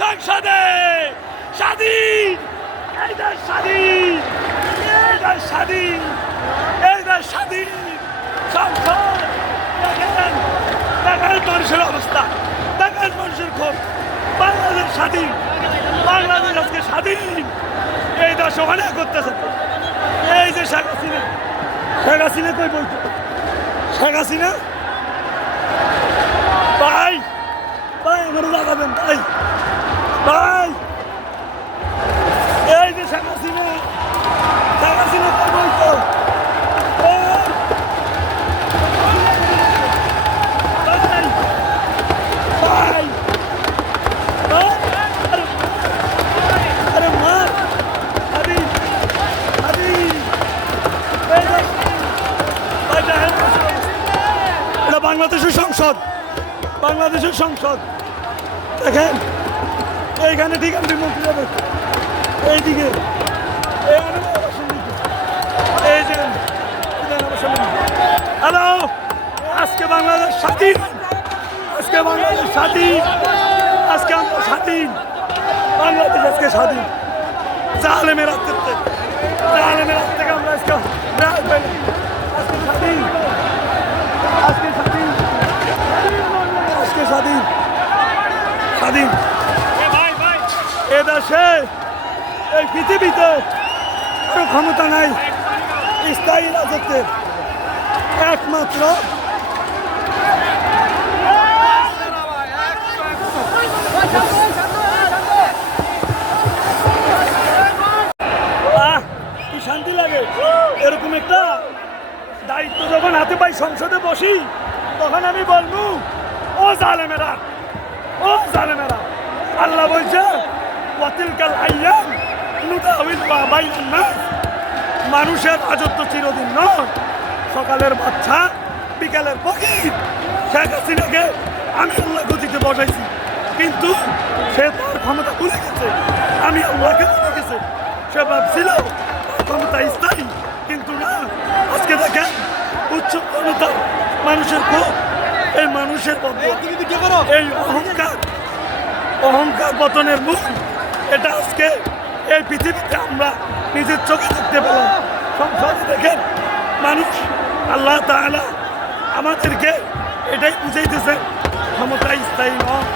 সংসদে স্বাধীন, এই দেশ স্বাধীন, এই দেশ স্বাধীন, এই দেশ স্বাধীন সংসদ। দেখেন দেখেন মানুষের অবস্থা, দেখেন মানুষের ক্ষোভ। বাংলাদেশ স্বাধীন, বাংলাদেশ আজকে স্বাধীন। এই দেশ ওখানে করতেছে। এই যে শেখ হাসিনা, শেখ হাসিনা কই বলতো, শেখ হাসিনা ভাই ভাই আমার লাগাবেন ভাই ভাই। এই যে শেখ হাসিনা, শেখ হাসিনা কই বলতো, বাংলাদেশের সংসদ, বাংলাদেশের সংসদ। দেখেন এইখানে ঠিক আমি মন্ত্রী হবে, এইদিকে এই যে হ্যালো, আজকে বাংলাদেশ স্বাধীন, আজকে বাংলাদেশ স্বাধীন, আজকে আমরা স্বাধীন, বাংলাদেশ আজকে স্বাধীন। জালেমের হাত থেকে, জালেমের হাত থেকে আমরা আজকে আজকে স্বাধীন, আজকে স্বাধীন, আজকে স্বাধীন, স্বাধীন। এ দেশে এই পৃথিবীতে কারো ক্ষমতা নাই স্থায়ী রাজত্বের, একমাত্র কি শান্তি লাগে। এরকম একটা দায়িত্ব যখন হাতে পাই, সংসদে বসি, তখন আমি বলবো ও জালেমেরা, ও জালেমেরা। আল্লাহ বলছে ওয়াতিলকাল আইয়াম নুদাউলুহা বাইনান নাস, মানুষের রাজত্ব চিরদিন নয়, সকালের বাচ্চা বিকালের ফকির। শেখ হাসিনাকে আমি আল্লাহ গতিতে বসাইছি, কিন্তু সে তার ক্ষমতা ভুলে গেছে। আমি আল্লাহকে ভুলে গেছে। সে ভাবছিল ক্ষমতা স্থায়ী, কিন্তু না। আজকে দেখেন উচ্চ ক্ষমতা, মানুষের ক্ষোভ, এই মানুষের এই অহংকার, অহংকার পতনের মুখ, এটা আজকে এই পৃথিবীতে আমরা নিজের চোখে দেখতে পেলাম। সংসদে দেখেন মানুষ, আল্লাহ তাআলা আমাদেরকে এটাই বুঝাইতেছেন ক্ষমতা স্থায়ী নয়।